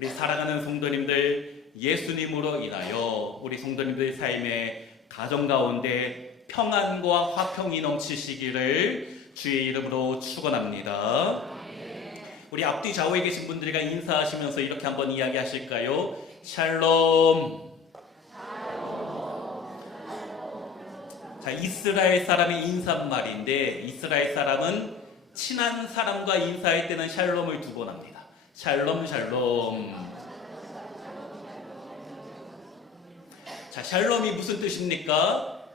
우리 사랑하는 성도님들, 예수님으로 인하여 우리 성도님들 삶의 가정 가운데 평안과 화평이 넘치시기를 주의 이름으로 축원합니다. 우리 앞뒤 좌우에 계신 분들과 인사하시면서 이렇게 한번 이야기하실까요? 샬롬. 자, 이스라엘 사람의 인사말인데 이스라엘 사람은 친한 사람과 인사할 때는 샬롬을 두 번 합니다. 샬롬 샬롬. 자, 샬롬이 무슨 뜻입니까?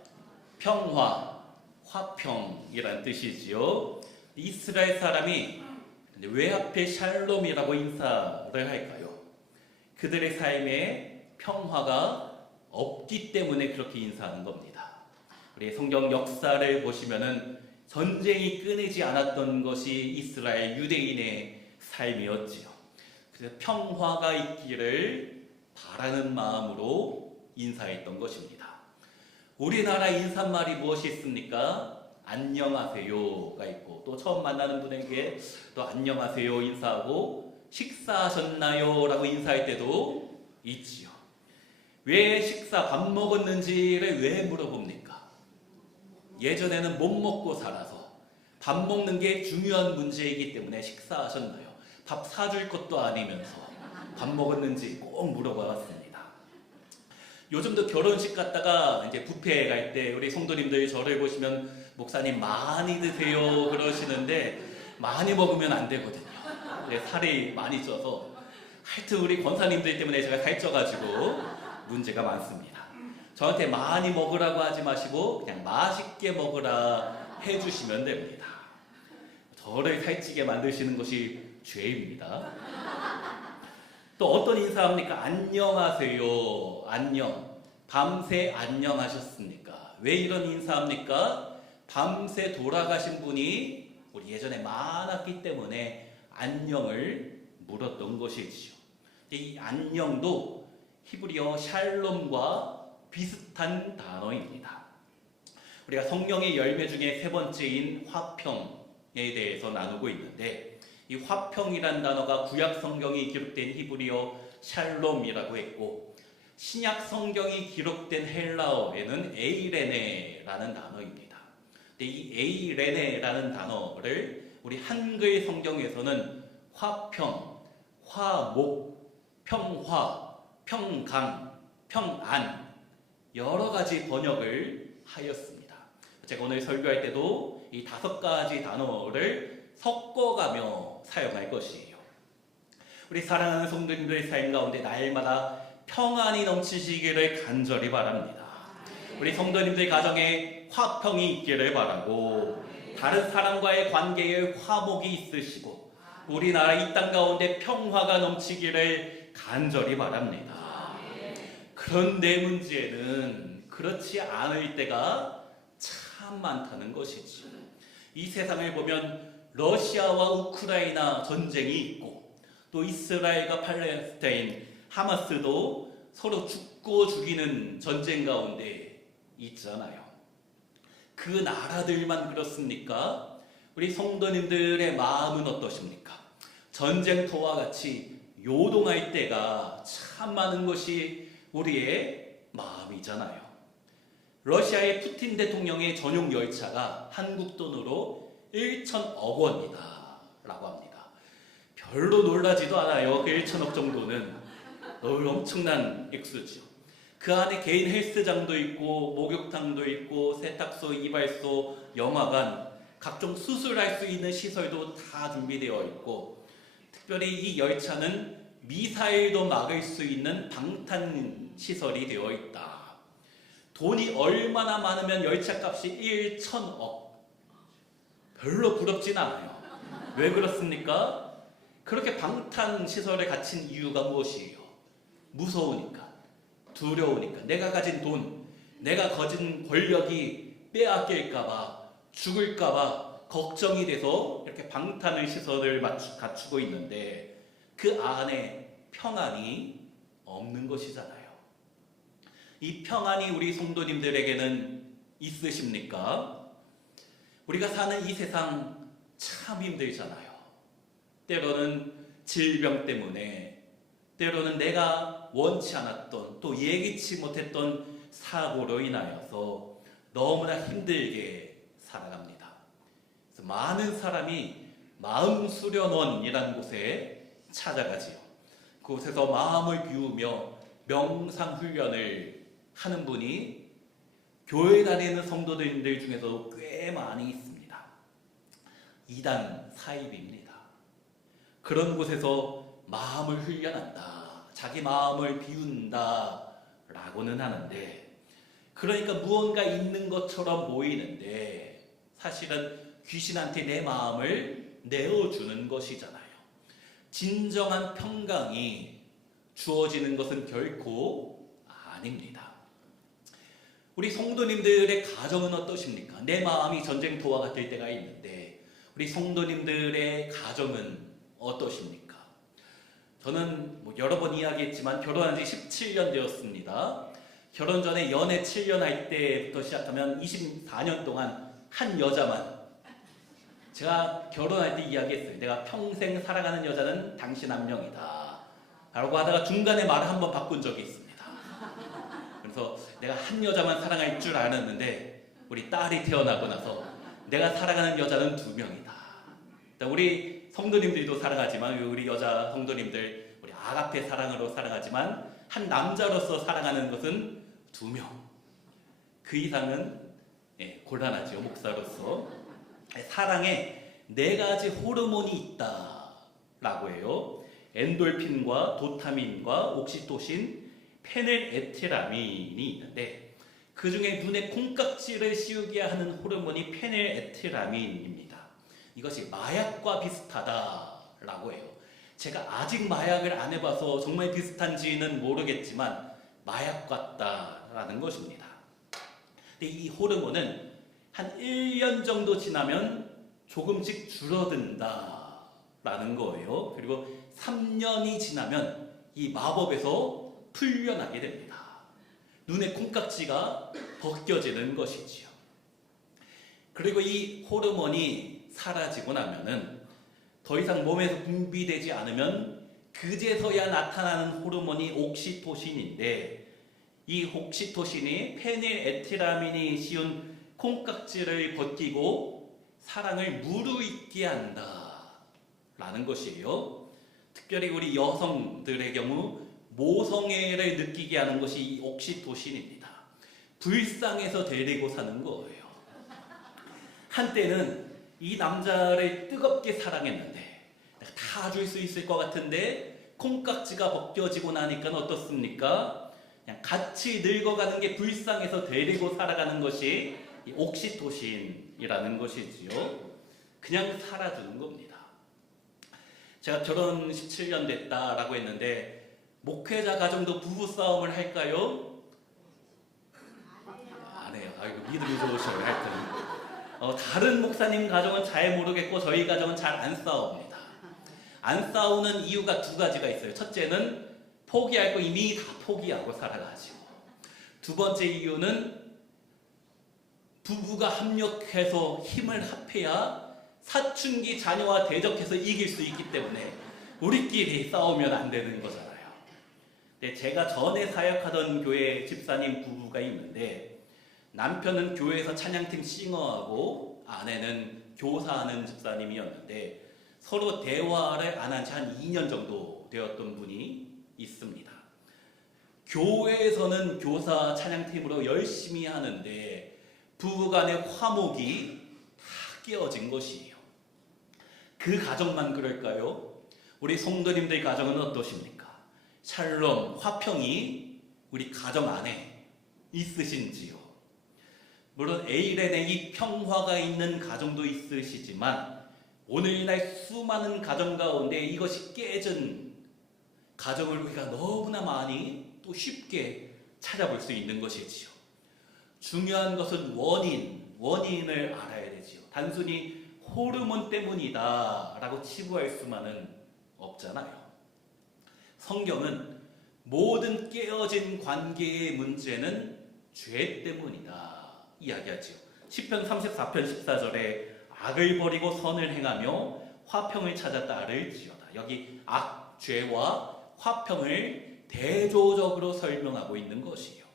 평화, 화평이란 뜻이지요. 이스라엘 사람이 왜 하필 샬롬이라고 인사를 할까요? 그들의 삶에 평화가 없기 때문에 그렇게 인사하는 겁니다. 우리 성경 역사를 보시면은 전쟁이 끊이지 않았던 것이 이스라엘 유대인의 삶이었지요. 그래서 평화가 있기를 바라는 마음으로 인사했던 것입니다. 우리나라 인사말이 무엇이 있습니까? 안녕하세요가 있고, 또 처음 만나는 분에게 또 안녕하세요 인사하고, 식사하셨나요? 라고 인사할 때도 있지요. 왜 밥 먹었는지를 왜 물어봅니까? 예전에는 못 먹고 살아서 밥 먹는 게 중요한 문제이기 때문에 식사하셨나요? 밥 사줄 것도 아니면서 밥 먹었는지 꼭 물어봐왔습니다. 요즘도 결혼식 갔다가 이제 뷔페 갈 때 우리 성도님들 저를 보시면 목사님 많이 드세요 그러시는데 많이 먹으면 안 되거든요. 살이 많이 쪄서 하여튼 우리 권사님들 때문에 제가 살쪄가지고 문제가 많습니다. 저한테 많이 먹으라고 하지 마시고 그냥 맛있게 먹으라 해주시면 됩니다. 저를 살찌게 만드시는 것이 죄입니다. 또 어떤 인사합니까? 안녕하세요. 안녕. 밤새 안녕하셨습니까? 왜 이런 인사합니까? 밤새 돌아가신 분이 우리 예전에 많았기 때문에 안녕을 물었던 것이지요. 이 안녕도 히브리어 샬롬과 비슷한 단어입니다. 우리가 성령의 열매 중에 세 번째인 화평에 대해서 나누고 있는데, 이 화평이란 단어가 구약 성경이 기록된 히브리어 샬롬이라고 했고, 신약 성경이 기록된 헬라어에는 에이레네라는 단어입니다. 근데 이 에이레네라는 단어를 우리 한글 성경에서는 화평, 화목, 평화, 평강, 평안 여러 가지 번역을 하였습니다. 제가 오늘 설교할 때도 이 5가지 단어를 섞어가며 사용할 것이에요. 우리 사랑하는 성도님들의 삶 가운데 날마다 평안이 넘치시기를 간절히 바랍니다. 우리 성도님들 가정에 화평이 있기를 바라고, 다른 사람과의 관계에 화목이 있으시고, 우리나라 이 땅 가운데 평화가 넘치기를 간절히 바랍니다. 그런데 문제는 그렇지 않을 때가 참 많다는 것이죠. 이 세상을 보면 러시아와 우크라이나 전쟁이 있고, 또 이스라엘과 팔레스타인, 하마스도 서로 죽고 죽이는 전쟁 가운데 있잖아요. 그 나라들만 그렇습니까? 우리 성도님들의 마음은 어떠십니까? 전쟁터와 같이 요동할 때가 참 많은 것이 우리의 마음이잖아요. 러시아의 푸틴 대통령의 전용 열차가 한국 돈으로 1,000억 원이다 라고 합니다. 별로 놀라지도 않아요. 그 1,000억 정도는 엄청난 액수죠. 그 안에 개인 헬스장도 있고, 목욕탕도 있고, 세탁소, 이발소, 영화관, 각종 수술할 수 있는 시설도 다 준비되어 있고, 특별히 이 열차는 미사일도 막을 수 있는 방탄 시설이 되어 있다. 돈이 얼마나 많으면 열차값이 1,000억. 별로 부럽진 않아요. 왜 그렇습니까? 그렇게 방탄 시설에 갇힌 이유가 무엇이에요? 무서우니까, 두려우니까, 내가 가진 돈, 내가 가진 권력이 빼앗길까봐, 죽을까봐 걱정이 돼서 이렇게 방탄의 시설을 갖추고 있는데, 그 안에 평안이 없는 것이잖아요. 이 평안이 우리 성도님들에게는 있으십니까? 우리가 사는 이 세상 참 힘들잖아요. 때로는 질병 때문에 때로는 내가 원치 않았던 또 예기치 못했던 사고로 인하여서 너무나 힘들게 살아갑니다. 그래서 많은 사람이 마음수련원이라는 곳에 찾아가지요. 그곳에서 마음을 비우며 명상훈련을 하는 분이 교회 다니는 성도들 중에서도 꽤 많이 있습니다. 이단 사입입니다. 그런 곳에서 마음을 훈련한다, 자기 마음을 비운다 라고는 하는데, 그러니까 무언가 있는 것처럼 보이는데 사실은 귀신한테 내 마음을 내어주는 것이잖아요. 진정한 평강이 주어지는 것은 결코 아닙니다. 우리 성도님들의 가정은 어떠십니까? 내 마음이 전쟁터와 같을 때가 있는데 우리 성도님들의 가정은 어떠십니까? 저는 여러 번 이야기했지만 결혼한 지 17년 되었습니다. 결혼 전에 연애 7년 할 때부터 시작하면 24년 동안 한 여자만, 제가 결혼할 때 이야기했어요. 내가 평생 살아가는 여자는 당신 한 명이다 라고 하다가 중간에 말을 한번 바꾼 적이 있습니다. 그래서 내가 한 여자만 사랑할 줄 알았는데 우리 딸이 태어나고 나서 내가 사랑하는 여자는 2명이다. 우리 성도님들도 사랑하지만, 우리 여자 성도님들 우리 아가페 사랑으로 사랑하지만 한 남자로서 사랑하는 것은 2명. 그 이상은 곤란하죠. 목사로서. 사랑에 4가지 호르몬이 있다라고 해요. 엔돌핀과 도파민과 옥시토신, 페닐에틸아민이 있는데 그 중에 눈에 콩깍지를 씌우게 하는 호르몬이 페닐에틸아민입니다. 이것이 마약과 비슷하다라고 해요. 제가 아직 마약을 안 해봐서 정말 비슷한지는 모르겠지만 마약 같다라는 것입니다. 근데 이 호르몬은 한 1년 정도 지나면 조금씩 줄어든다라는 거예요. 그리고 3년이 지나면 이 마법에서 풀려나게 됩니다. 눈의 콩깍지가 벗겨지는 것이지요. 그리고 이 호르몬이 사라지고 나면은 더 이상 몸에서 분비되지 않으면 그제서야 나타나는 호르몬이 옥시토신인데, 이 옥시토신이 페닐에틸아민이 씌운 콩깍지를 벗기고 사랑을 무르익게 한다라는 것이에요. 특별히 우리 여성들의 경우 모성애를 느끼게 하는 것이 이 옥시토신입니다. 불쌍해서 데리고 사는 거예요. 한때는 이 남자를 뜨겁게 사랑했는데 다 줄 수 있을 것 같은데 콩깍지가 벗겨지고 나니까 어떻습니까? 그냥 같이 늙어가는 게 불쌍해서 데리고 살아가는 것이 이 옥시토신이라는 것이지요. 그냥 살아주는 겁니다. 제가 결혼 17년 됐다라고 했는데 목회자 가정도 부부싸움을 할까요? 안 해요. 아이고, 믿음이 좋으셔요. 하여튼 다른 목사님 가정은 잘 모르겠고 저희 가정은 잘 안 싸웁니다. 안 싸우는 이유가 2가지가 있어요. 첫째는 포기할 거 이미 다 포기하고 살아가지고, 2번째 이유는 부부가 합력해서 힘을 합해야 사춘기 자녀와 대적해서 이길 수 있기 때문에 우리끼리 싸우면 안 되는 거잖아요. 근데 제가 전에 사역하던 교회 집사님 부부가 있는데 남편은 교회에서 찬양팀 싱어하고 아내는 교사하는 집사님이었는데 서로 대화를 안 한 지 한 2년 정도 되었던 분이 있습니다. 교회에서는 교사 찬양팀으로 열심히 하는데 부부간의 화목이 다 깨어진 것이에요. 그 가정만 그럴까요? 우리 성도님들 가정은 어떠십니까? 샬롬, 화평이 우리 가정 안에 있으신지요? 물론 에이렌에 이 평화가 있는 가정도 있으시지만 오늘날 수많은 가정 가운데 이것이 깨진 가정을 우리가 너무나 많이 또 쉽게 찾아볼 수 있는 것이지요. 중요한 것은 원인을 알아야 되지요. 단순히 호르몬 때문이다 라고 치부할 수만은 없잖아요. 성경은 모든 깨어진 관계의 문제는 죄 때문이다 이야기하지요. 시편 34편 14절에 악을 버리고 선을 행하며 화평을 찾아 따를지어다. 여기 악, 죄와 화평을 대조적으로 설명하고 있는 것이에요.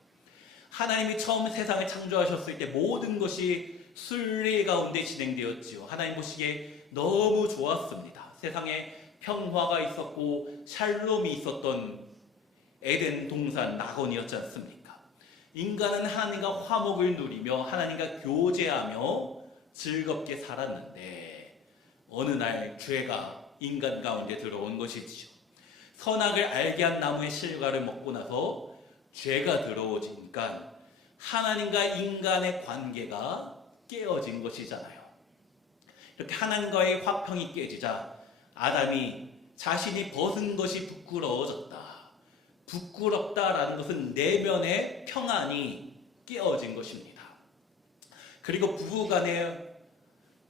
하나님이 처음 세상을 창조하셨을 때 모든 것이 순리 가운데 진행되었지요. 하나님 보시기에 너무 좋았습니다. 세상에 평화가 있었고 샬롬이 있었던 에덴 동산 낙원이었지 않습니까? 인간은 하나님과 화목을 누리며 하나님과 교제하며 즐겁게 살았는데 어느 날 죄가 인간 가운데 들어온 것이지요. 선악을 알게 한 나무의 실과를 먹고 나서 죄가 들어오니까 하나님과 인간의 관계가 깨어진 것이잖아요. 이렇게 하나님과의 화평이 깨지자 아담이 자신이 벗은 것이 부끄러워졌다. 부끄럽다라는 것은 내면의 평안이 깨어진 것입니다. 그리고 부부간의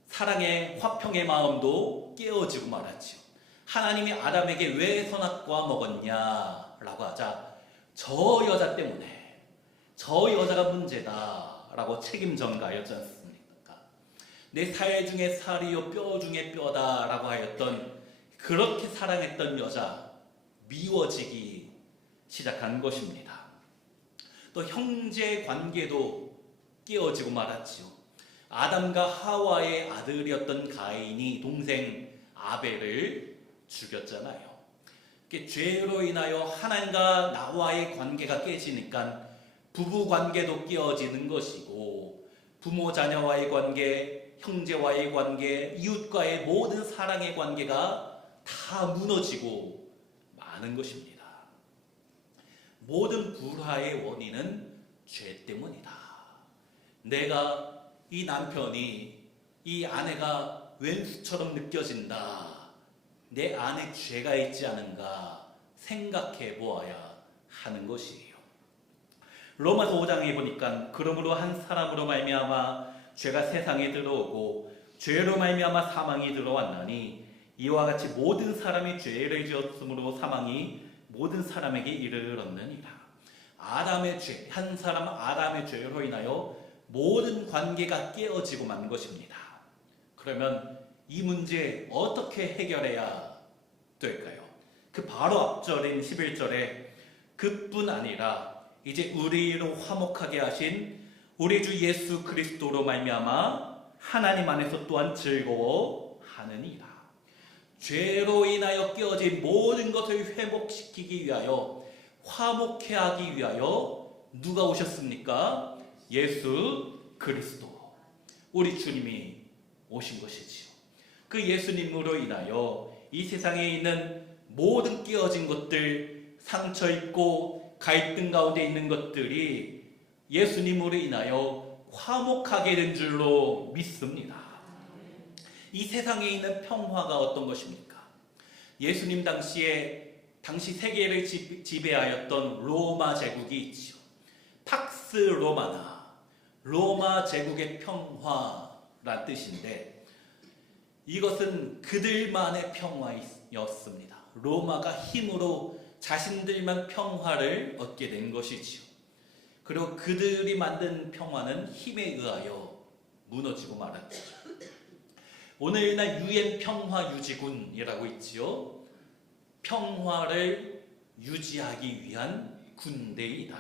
사랑의 화평의 마음도 깨어지고 말았지요. 하나님이 아담에게 왜 선악과 먹었냐라고 하자 저 여자 때문에 저 여자가 문제다라고 책임 전가하였지 않습니까? 내 살 중에 살이요 뼈 중에 뼈다라고 하였던 그렇게 사랑했던 여자 미워지기 시작한 것입니다. 또 형제 관계도 깨어지고 말았지요. 아담과 하와의 아들이었던 가인이 동생 아벨을 죽였잖아요. 죄로 인하여 하나님과 나와의 관계가 깨지니까 부부 관계도 깨어지는 것이고 부모 자녀와의 관계, 형제와의 관계, 이웃과의 모든 사랑의 관계가 다 무너지고 마는 것입니다. 모든 불화의 원인은 죄 때문이다. 내가 이 남편이 이 아내가 왼수처럼 느껴진다. 내 안에 죄가 있지 않은가 생각해 보아야 하는 것이에요. 로마서 5장에 보니까 그러므로 한 사람으로 말미암아 죄가 세상에 들어오고 죄로 말미암아 사망이 들어왔나니 이와 같이 모든 사람이 죄를 지었으므로 사망이 모든 사람에게 이르렀느니라. 아담의 죄, 한 사람 아담의 죄로 인하여 모든 관계가 깨어지고 만 것입니다. 그러면 이 문제 어떻게 해결해야 될까요? 그 바로 앞절인 11절에 그뿐 아니라 이제 우리로 화목하게 하신 우리 주 예수 그리스도로 말미암아 하나님 안에서 또한 즐거워하느니라. 죄로 인하여 깨어진 모든 것을 회복시키기 위하여 화목해 하기 위하여 누가 오셨습니까? 예수 그리스도 우리 주님이 오신 것이지요. 그 예수님으로 인하여 이 세상에 있는 모든 깨어진 것들, 상처 있고 갈등 가운데 있는 것들이 예수님으로 인하여 화목하게 된 줄로 믿습니다. 이 세상에 있는 평화가 어떤 것입니까? 예수님 당시 세계를 지배하였던 로마 제국이 있지요. 팍스 로마나 로마 제국의 평화란 뜻인데 이것은 그들만의 평화였습니다. 로마가 힘으로 자신들만 평화를 얻게 된 것이지요. 그리고 그들이 만든 평화는 힘에 의하여 무너지고 말았지요. 오늘날 UN 평화유지군이라고 있지요. 평화를 유지하기 위한 군대이다.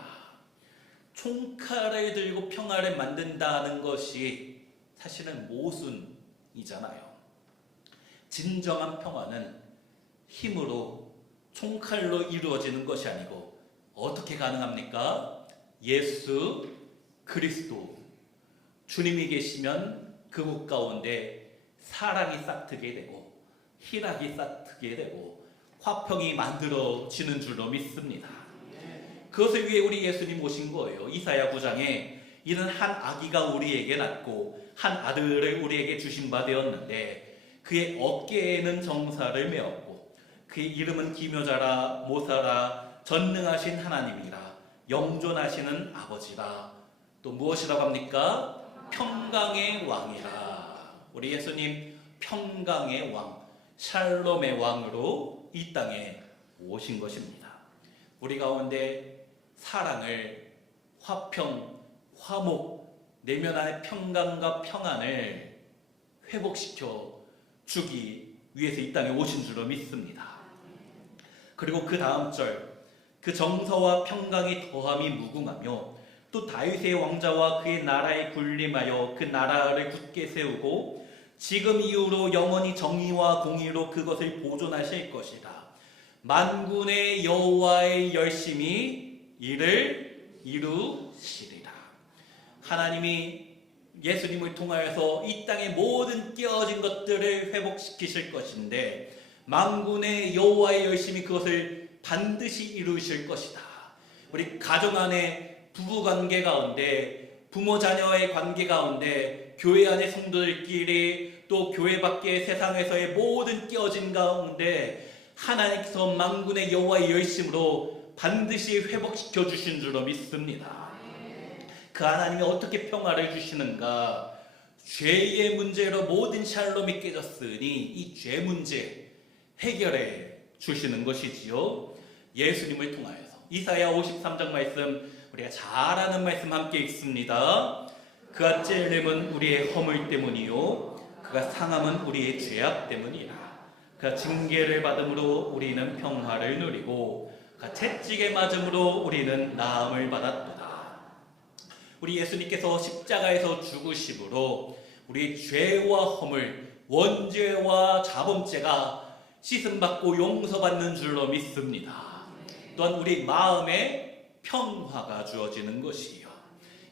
총칼을 들고 평화를 만든다는 것이 사실은 모순이잖아요. 진정한 평화는 힘으로 총칼로 이루어지는 것이 아니고 어떻게 가능합니까? 예수 그리스도 주님이 계시면 그곳 가운데 사랑이 싹트게 되고 희락이 싹트게 되고 화평이 만들어지는 줄로 믿습니다. 그것을 위해 우리 예수님 오신 거예요. 이사야 9장에 이는 한 아기가 우리에게 낳고 한 아들을 우리에게 주신 바 되었는데 그의 어깨에는 정사를 메었고 그의 이름은 기묘자라 모사라 전능하신 하나님이라 영존하시는 아버지라. 또 무엇이라고 합니까? 평강의 왕이라. 우리 예수님 평강의 왕, 샬롬의 왕으로 이 땅에 오신 것입니다. 우리 가운데 사랑을, 화평, 화목, 내면 안의 평강과 평안을 회복시켜 주기 위해서 이 땅에 오신 줄로 믿습니다. 그리고 그 다음 절, 그 정서와 평강이 더함이 무궁하며 또 다윗의 왕자와 그의 나라에 군림하여 그 나라를 굳게 세우고 지금 이후로 영원히 정의와 공의로 그것을 보존하실 것이다. 만군의 여호와의 열심히 이를 이루시리라. 하나님이 예수님을 통하여서 이 땅의 모든 깨어진 것들을 회복시키실 것인데 만군의 여호와의 열심히 그것을 반드시 이루실 것이다. 우리 가정 안에 부부관계 가운데, 부모 자녀의 관계 가운데, 교회 안의 성도들끼리 또 교회 밖의 세상에서의 모든 깨어진 가운데 하나님께서 만군의 여호와의 열심으로 반드시 회복시켜 주신 줄로 믿습니다. 그 하나님이 어떻게 평화를 주시는가? 죄의 문제로 모든 샬롬이 깨졌으니 이 죄 문제 해결해 주시는 것이지요. 예수님을 통하여서 이사야 53장 말씀 우리가 잘 아는 말씀 함께 읽습니다. 그가 찔림은 우리의 허물 때문이요 그가 상함은 우리의 죄악 때문이라. 그가 징계를 받음으로 우리는 평화를 누리고 그가 채찍에 맞음으로 우리는 나음을 받았도다. 우리 예수님께서 십자가에서 죽으심으로 우리 죄와 허물, 원죄와 자범죄가 씻음받고 용서받는 줄로 믿습니다. 또한 우리 마음에 평화가 주어지는 것이요.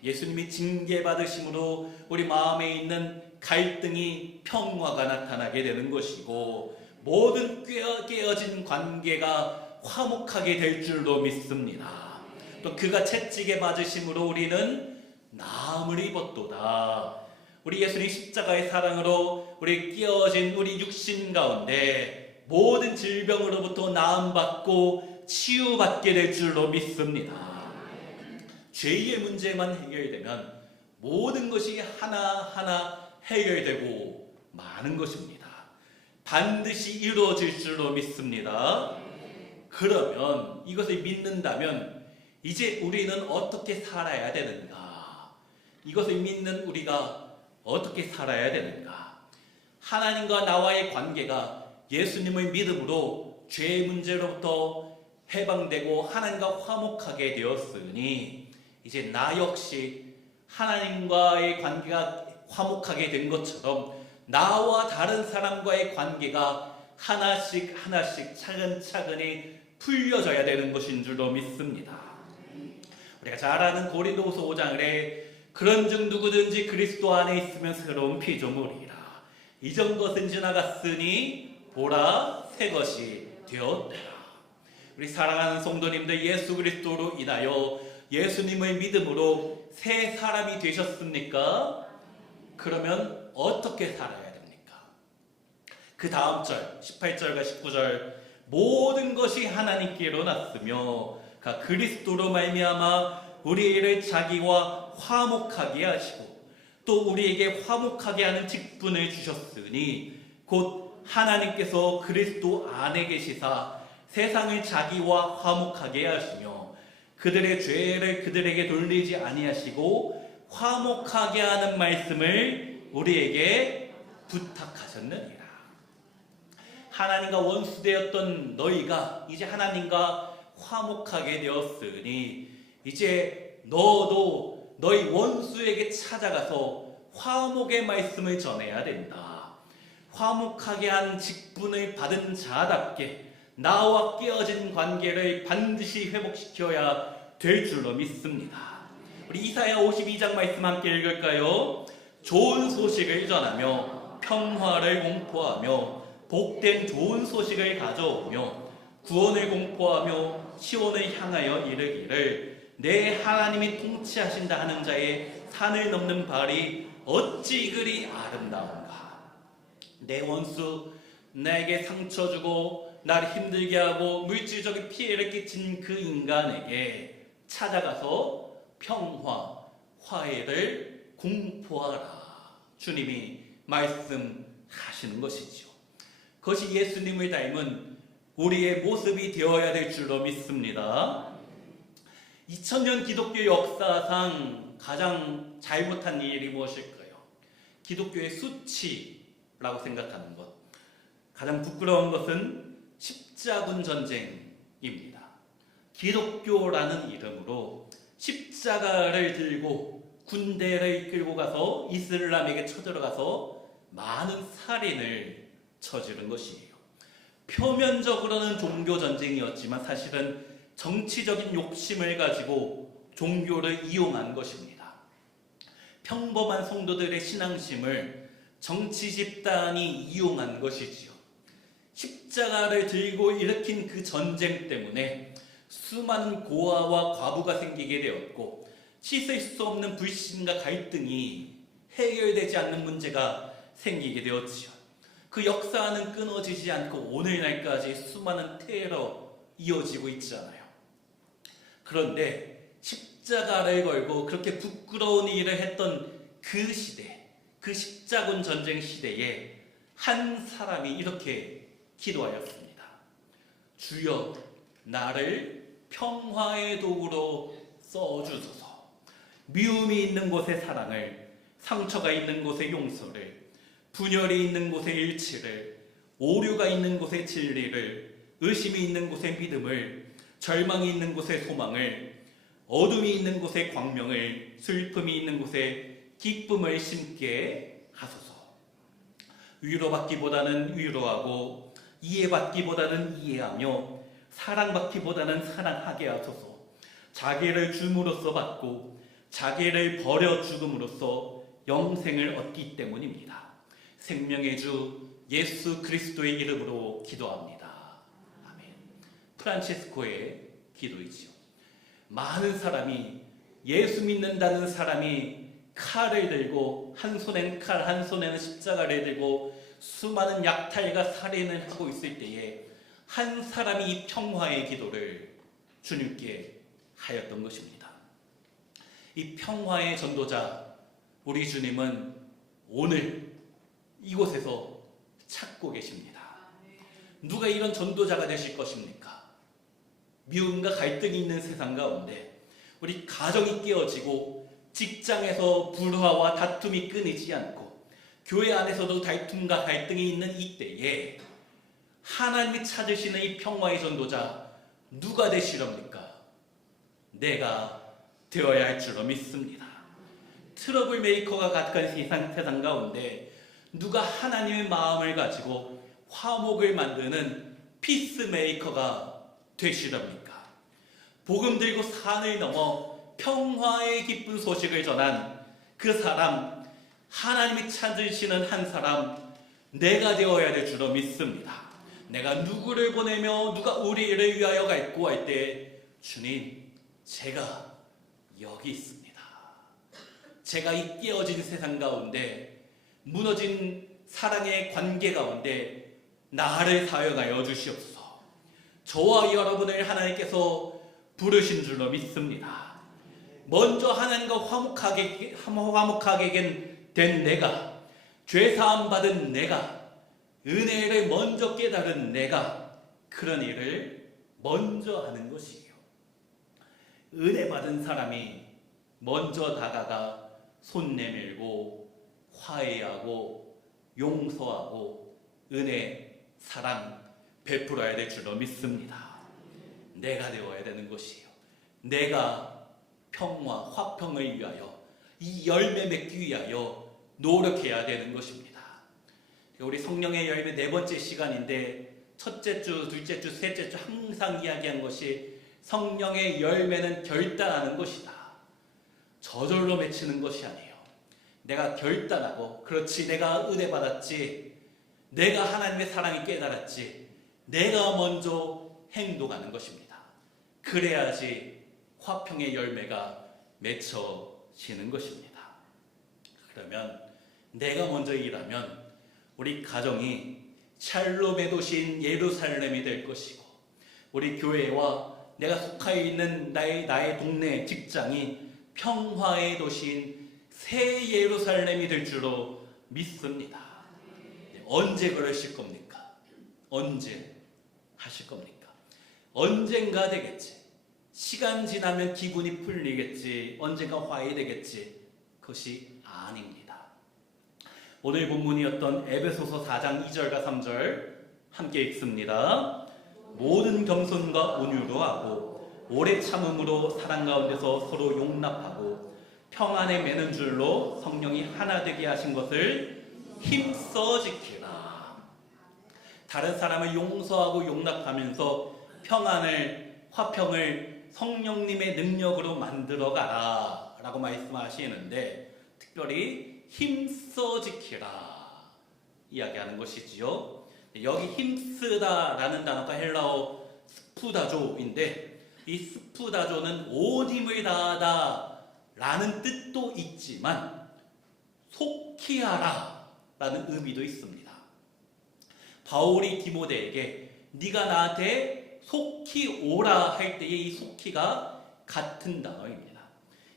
예수님이 징계받으심으로 우리 마음에 있는 갈등이 평화가 나타나게 되는 것이고 모든 깨어진 관계가 화목하게 될 줄로 믿습니다. 또 그가 채찍에 맞으심으로 우리는 나음을 입었도다. 우리 예수님 십자가의 사랑으로 우리 깨어진 우리 육신 가운데 모든 질병으로부터 나음받고 치유받게 될 줄로 믿습니다. 죄의 문제만 해결되면 모든 것이 하나하나 해결되고 마는 것입니다. 반드시 이루어질 줄로 믿습니다. 그러면 이것을 믿는다면 이제 우리는 어떻게 살아야 되는가? 이것을 믿는 우리가 어떻게 살아야 되는가? 하나님과 나와의 관계가 예수님을 믿음으로 죄의 문제로부터 해방되고 하나님과 화목하게 되었으니 이제 나 역시 하나님과의 관계가 화목하게 된 것처럼 나와 다른 사람과의 관계가 하나씩 차근차근히 풀려져야 되는 것인 줄로 믿습니다. 우리가 잘 아는 고린도후서 5장에 그런 중 누구든지 그리스도 안에 있으면 새로운 피조물이라. 이전 것은 지나갔으니 보라 새 것이 되었더라. 우리 사랑하는 성도님들, 예수 그리스도로 인하여 예수님의 믿음으로 새 사람이 되셨습니까? 그러면 어떻게 살아야 됩니까? 그 다음 절 18절과 19절 모든 것이 하나님께로 났으며 그리스도로 말미암아 우리를 자기와 화목하게 하시고 또 우리에게 화목하게 하는 직분을 주셨으니 곧 하나님께서 그리스도 안에 계시사 세상을 자기와 화목하게 하시며 그들의 죄를 그들에게 돌리지 아니하시고 화목하게 하는 말씀을 우리에게 부탁하셨느니라. 하나님과 원수되었던 너희가 이제 하나님과 화목하게 되었으니 이제 너도 너희 원수에게 찾아가서 화목의 말씀을 전해야 된다. 화목하게 한 직분을 받은 자답게 나와 깨어진 관계를 반드시 회복시켜야 될 줄로 믿습니다. 우리 이사야 52장 말씀 함께 읽을까요? 좋은 소식을 전하며 평화를 공포하며 복된 좋은 소식을 가져오며 구원을 공포하며 시온을 향하여 이르기를 내 하나님이 통치하신다 하는 자의 산을 넘는 발이 어찌 그리 아름다운가. 내 원수 나에게 상처 주고 나를 힘들게 하고 물질적인 피해를 끼친 그 인간에게 찾아가서 평화, 화해를 공포하라. 주님이 말씀하시는 것이죠. 그것이 예수님을 닮은 우리의 모습이 되어야 될 줄로 믿습니다. 2000년 기독교 역사상 가장 잘못한 일이 무엇일까요? 기독교의 수치라고 생각하는 것. 가장 부끄러운 것은 십자군 전쟁 기독교라는 이름으로 십자가를 들고 군대를 이끌고 가서 이슬람에게 쳐들어가서 많은 살인을 저지른 것이에요. 표면적으로는 종교 전쟁이었지만 사실은 정치적인 욕심을 가지고 종교를 이용한 것입니다. 평범한 성도들의 신앙심을 정치 집단이 이용한 것이지요. 십자가를 들고 일으킨 그 전쟁 때문에 수많은 고아와 과부가 생기게 되었고, 씻을 수 없는 불신과 갈등이 해결되지 않는 문제가 생기게 되었지요. 그 역사는 끊어지지 않고 오늘날까지 수많은 테러 이어지고 있잖아요. 그런데 십자가를 걸고 그렇게 부끄러운 일을 했던 그 시대, 그 십자군 전쟁 시대에 한 사람이 이렇게 기도하였습니다. 주여, 나를 평화의 도구로 써주소서. 미움이 있는 곳에 사랑을, 상처가 있는 곳에 용서를, 분열이 있는 곳에 일치를, 오류가 있는 곳에 진리를, 의심이 있는 곳에 믿음을, 절망이 있는 곳에 소망을, 어둠이 있는 곳에 광명을, 슬픔이 있는 곳에 기쁨을 심게 하소서. 위로받기보다는 위로하고, 이해받기보다는 이해하며, 사랑받기보다는 사랑하게 하소서. 자기를 줌으로써 받고 자기를 버려 죽음으로써 영생을 얻기 때문입니다. 생명의 주 예수 그리스도의 이름으로 기도합니다. 아멘. 프란치스코의 기도이지요. 많은 사람이, 예수 믿는다는 사람이 칼을 들고, 한 손엔 칼, 한 손에는 십자가를 들고 수많은 약탈과 살인을 하고 있을 때에 한 사람이 이 평화의 기도를 주님께 하였던 것입니다. 이 평화의 전도자 우리 주님은 오늘 이곳에서 찾고 계십니다. 누가 이런 전도자가 되실 것입니까? 미움과 갈등이 있는 세상 가운데 우리 가정이 깨어지고 직장에서 불화와 다툼이 끊이지 않고 교회 안에서도 다툼과 갈등이 있는 이때에 하나님이 찾으시는 이 평화의 전도자 누가 되시렵니까? 내가 되어야 할 줄로 믿습니다. 트러블 메이커가 가득한 세상 가운데 누가 하나님의 마음을 가지고 화목을 만드는 피스 메이커가 되시렵니까? 복음 들고 산을 넘어 평화의 기쁜 소식을 전한 그 사람, 하나님이 찾으시는 한 사람, 내가 되어야 될 줄로 믿습니다. 내가 누구를 보내며 누가 우리를 위하여 갈고 할 때, 주님, 제가 여기 있습니다. 제가 이 깨어진 세상 가운데, 무너진 사랑의 관계 가운데 나를 사용하여 주시옵소서. 저와 여러분을 하나님께서 부르신 줄로 믿습니다. 먼저 하나님과 화목하게 된 내가, 죄사함 받은 내가, 은혜를 먼저 깨달은 내가 그런 일을 먼저 하는 것이에요. 은혜 받은 사람이 먼저 다가가 손 내밀고 화해하고 용서하고 은혜, 사랑 베풀어야 될 줄로 믿습니다. 내가 되어야 되는 것이에요. 내가 평화, 화평을 위하여, 이 열매 맺기 위하여 노력해야 되는 것입니다. 우리 성령의 열매 네 번째 시간인데, 첫째 주, 둘째 주, 셋째 주 항상 이야기한 것이 성령의 열매는 결단하는 것이다. 저절로 맺히는 것이 아니에요. 내가 결단하고, 그렇지, 내가 은혜 받았지, 내가 하나님의 사랑이 깨달았지, 내가 먼저 행동하는 것입니다. 그래야지 화평의 열매가 맺혀지는 것입니다. 그러면 내가 먼저 일하면 우리 가정이 샬롬의 도시인 예루살렘이 될 것이고, 우리 교회와 내가 속하여 있는 나의 동네, 직장이 평화의 도시인 새 예루살렘이 될 줄로 믿습니다. 언제 그러실 겁니까? 언제 하실 겁니까? 언젠가 되겠지. 시간 지나면 기분이 풀리겠지. 언젠가 화해되겠지. 그것이 아닙니다. 오늘 본문이었던 에베소서 4장 2절과 3절 함께 읽습니다. 모든 겸손과 온유로 하고 오래 참음으로 사랑 가운데서 서로 용납하고 평안에 매는 줄로 성령이 하나 되게 하신 것을 힘써 지키라. 다른 사람을 용서하고 용납하면서 평안을, 화평을 성령님의 능력으로 만들어가라 라고 말씀하시는데, 특별히 힘써 지키라 이야기하는 것이지요. 여기 힘쓰다 라는 단어가 헬라어 스푸다조인데, 이 스푸다조는 온 힘을 다하다 라는 뜻도 있지만 속히 하라 라는 의미도 있습니다. 바울이 디모데에게 네가 나한테 속히 오라 할 때의 이 속히가 같은 단어입니다.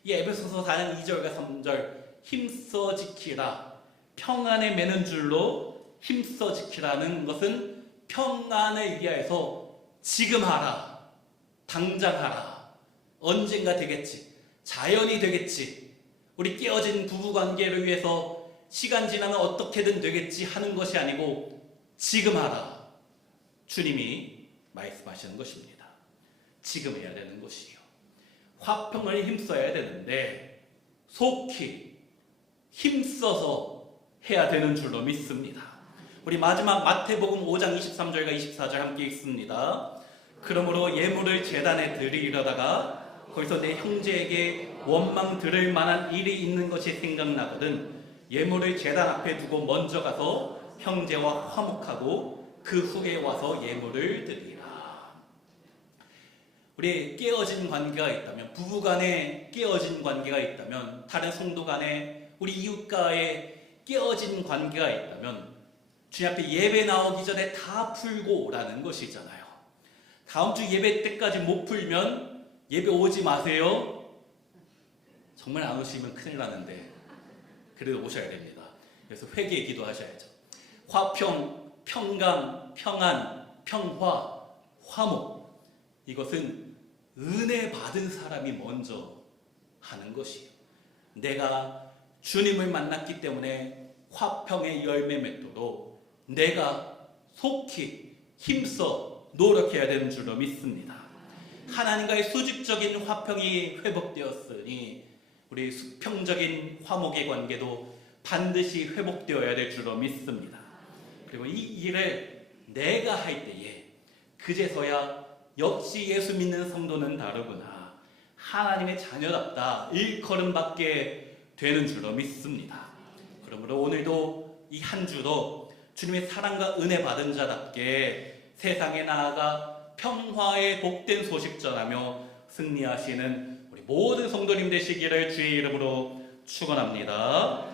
이 에베소서 4장 2절과 3절 힘써 지키라, 평안에 매는 줄로 힘써 지키라는 것은 평안을 위하여서 지금 하라, 당장 하라, 언젠가 되겠지, 자연이 되겠지, 우리 깨어진 부부관계를 위해서 시간 지나면 어떻게든 되겠지 하는 것이 아니고 지금 하라, 주님이 말씀하시는 것입니다. 지금 해야 되는 것이요. 화평을 힘써야 되는데 속히 힘써서 해야 되는 줄로 믿습니다. 우리 마지막 마태복음 5장 23절과 24절 함께 읽습니다. 그러므로 예물을 제단에 드리려다가 거기서 내 형제에게 원망 들을 만한 일이 있는 것이 생각나거든 예물을 제단 앞에 두고 먼저 가서 형제와 화목하고 그 후에 와서 예물을 드리라. 우리 깨어진 관계가 있다면, 부부간에 깨어진 관계가 있다면, 다른 성도 간에, 우리 이웃과의 깨어진 관계가 있다면 주님 앞에 예배 나오기 전에 다 풀고 라는 것이잖아요. 다음 주 예배 때까지 못 풀면 예배 오지 마세요. 정말 안 오시면 큰일 나는데 그래도 오셔야 됩니다. 그래서 회개 기도하셔야죠. 화평, 평강, 평안, 평화, 화목, 이것은 은혜 받은 사람이 먼저 하는 것이에요. 내가 주님을 만났기 때문에 화평의 열매 맺도록 내가 속히 힘써 노력해야 되는 줄로 믿습니다. 하나님과의 수직적인 화평이 회복되었으니 우리 수평적인 화목의 관계도 반드시 회복되어야 될 줄로 믿습니다. 그리고 이 일을 내가 할 때에 그제서야 역시 예수 믿는 성도는 다르구나, 하나님의 자녀답다 일컬음받게 되는 줄로 믿습니다. 그러므로 오늘도 이 한 주도 주님의 사랑과 은혜 받은 자답게 세상에 나아가 평화의 복된 소식 전하며 승리하시는 우리 모든 성도님 되시기를 주의 이름으로 축원합니다.